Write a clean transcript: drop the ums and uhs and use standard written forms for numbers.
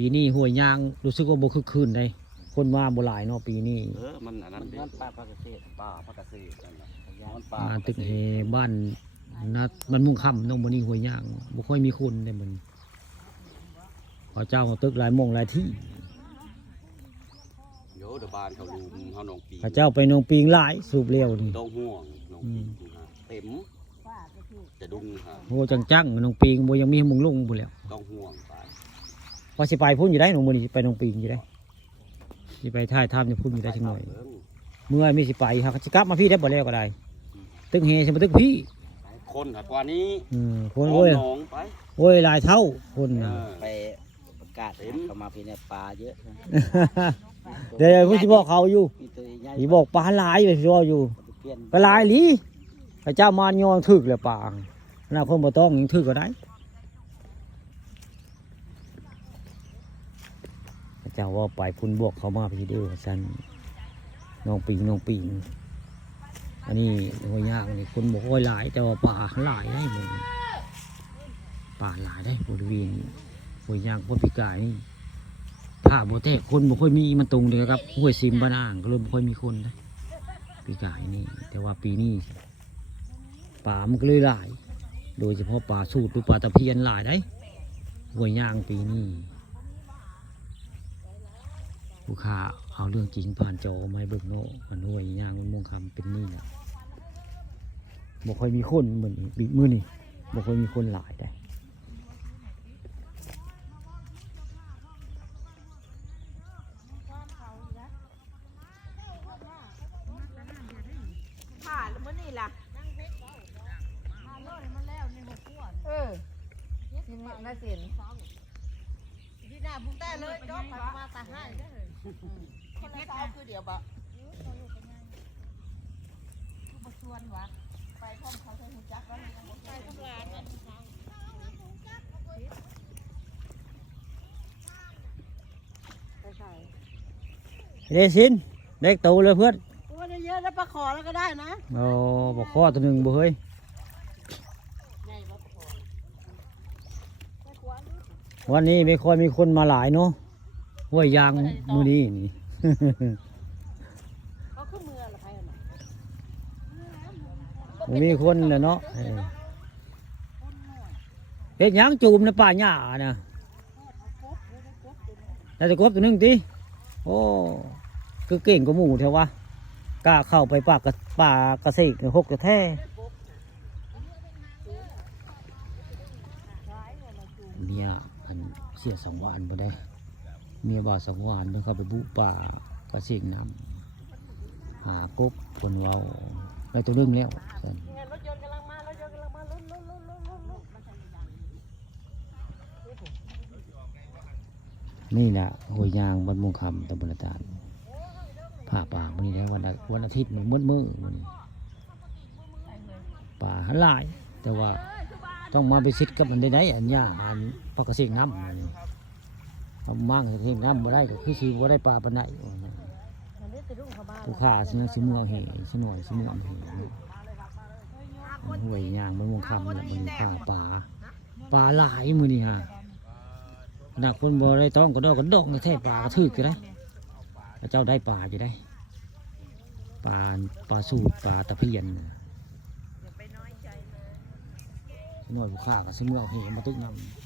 ปีนี้ห้วยยางรู้สึกว่าบ่คึกคืนได้คนมาบ่หลายเนาะปีนี้มันอันนั้นมันป่าพักเกษตรป่าพักเกษตรนั่นแหละมันป่าตึกเฮบ้านนัดมันมุ่งค่ำน้องบ่นี่ห้วยยางบ่ค่อยมีคนได้มันพอเจ้าตึกหลายหม่องหลายที่โยเดบานเขาลุมเขาหนองปีพระเจ้าไปหนองปิงหลายสูบเร็วนี่ต้องห่วงหนองปีเต็มจะดุงฮะโหจังๆหนองปิงบ่ยังมีมุงลุงบ่แล้วต้องห่วงไปพอสิไปพุ่นอยู่ได้หนองบ่นี่ไปหนองปิงอยู่ได้สิไปท่ายถ้ำจะพุ่นอยู่ได้จังหน่อยเมื่อมีสิไปหากสิกลับมาพี่ได้บ่แล้วก็ได้ตึกเฮสิมาตึกพี่คนหากว่านี้คนโอ้ยโอ้ยหลายเท่าคนไปประกาศเข้ามาพี่เนี่ยปลาเยอะเดี๋ยวผมจะบอกเขาอยู่ที่บอกปลาหลายไปรออยู่ปลาหลายลีพระเจ้ามานยองถึกเลยปลาหน้าคนบ่ต้องยังถึกก็ได้พระเจ้าว่าไปพุ่นบวกเขามาพี่เด้อฉันน้องปิงอันนี้หัวยากนี่คนบอกว่าหลายแต่ว่าปลาหลายได้หมดปลาหลายได้บริเวณหัวยากคนพิการนี่ผ้าโบเทกคนบ่ค่อยมีมันตรงเลยครับห้วยซิมบ้านอ่างก็เลยบ่ค่อยมีคนนะปีกายนี่แต่ว่าปีนี้ป่ามันก็เลยหลาย โดยเฉพาะป่าสูตรหรือป่าตะเพียนหลายได้ห้วยย่างปีนี้ผู้ข่าเอาเรื่องจริงผ่านจอมาให้เบิกโน่มันห้วยย่างมันมงคำเป็นนี่แหละบ่ค่อยมีคนเหมือนปีมือนี่บ่ค่อยมีคนหลายได้น่าเสียนที่หน้าบุ้งแต่เลยจบมาตาให้คนละเท้าคือเดียวบะคือประชวนวะไปพร้อมเขาใช้หูจักแล้วไปทำงานเดซินเด็กโตเลยเพื่อนโอ้ได้เยอะแล้วปลาขอแล้วก็ได้นะโอ้บอกข้อตัวหนึ่งบ่เฮ้ยวันนี้ไม่ค่อยมีคนมาหลายเนาะห้วยยางมือนี้นี่เขาขึ้นมืออะไรมีคนเลยเนาะเฮ็ดยังจูมในป่าหญ้าน่ะแต่จะกบตัวหนึ่งทีโอ้คือเก่งกว่าหมูเถอะวะกล้าเข้าไปป่ากระเสกหกกระแท้เนี่ยมันเสีย2 วันไปได้เมียบ่า2 วันเพิ่งเข้าไปบุป่ากระเสกน้ำหากบคนเราไปตัวนึงแล้วนี่แหละห้วยยางบ้านมุงคำตำบลตาลผ่าป่าวันนี้แล้ววันอาทิตย์มันมืดป่าหลายแต่ว่าต้องมาไปซิดกับมันได้อันยาอันพอกระเสกน้ำมั่งกระเสกน้ำบ่ได้ก็คือสิบ่ได้ปลาปานไหนผู้ข่าสิสิม่วงเหสิหน่อยสิม่วงเหห้วยยางมันมุงคำเนี่ยมันผ่าป่าหลายมือนี่ฮะหนักคนบ่ได้ต้องก็ดอกแท้ปลากระทึกอยู่ได้พระเจ้าได้ปลาอยู่ได้ปลาสูตรปลาตะเพียนหน่วยผู้ข่าก็สิม่วงเหมาตึกน้ำ